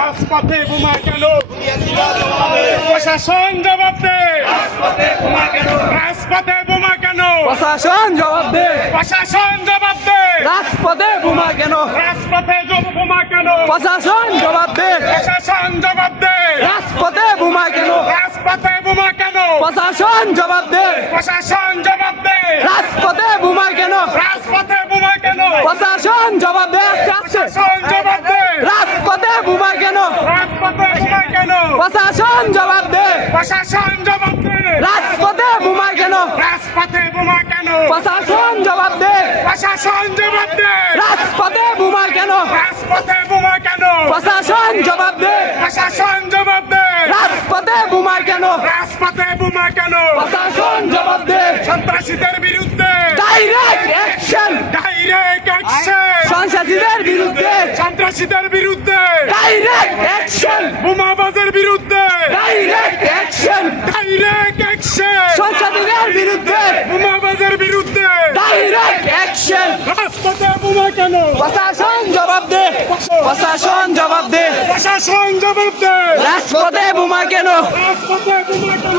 রাজপথে বোমা কেন? প্রশাসন জবাব দে। রাজপথে বোমা কেন? প্রশাসন জবাব দে। প্রশাসন জবাব দে। রাজপথে বোমা কেন? রাজপথে বোমা কেন? প্রশাসন জবাব দে। প্রশাসন জবাব দে। রাজপথে বোমা কেন? রাজপথে বোমা কেন? প্রশাসন জবাব দে। প্রশাসন জবাব দে। রাজপথে বোমা কেন? রাজপথে বোমা কেন? প্রশাসন জবাব দে। প্রশাসন জবাব দে। রাজপথে বোমা কেন? রাজপথে বোমা কেন? প্রশাসন জবাব দে। প্রশাসন জবাব দে। রাজপথে বোমা কেন? রাজপথে বোমা কেন? প্রশাসন জবাব দে। প্রশাসন জবাব দে। রাজপথে বোমা কেন? রাজপথে বোমা কেন? প্রশাসন জবাব দে। প্রশাসন জবাব দে। রাজপথে বোমা কেন? রাজপথে বোমা কেন? প্রশাসন জবাব দে। সন্ত্রাসীদের বিরুদ্ধে ডাইরেক্ট অ্যাকশন। Direct action. সন্ত্রাসীদের বিরুদ্ধে সন্ত্রাসীদের বিরুদ্ধে ডাইরেক্ট অ্যাকশন। বোমাবাজের বিরুদ্ধে ডাইরেক্ট অ্যাকশন। Direct action. সন্ত্রাসীদের বিরুদ্ধে বোমাবাজের বিরুদ্ধে ডাইরেক্ট অ্যাকশন। রাজপথে বোমা কেন? প্রশাসন জবাব দে। প্রশাসন জবাব দে। প্রশাসন জবাব দে। রাজপথে বোমা কেন? রাজপথে বোমা কেন?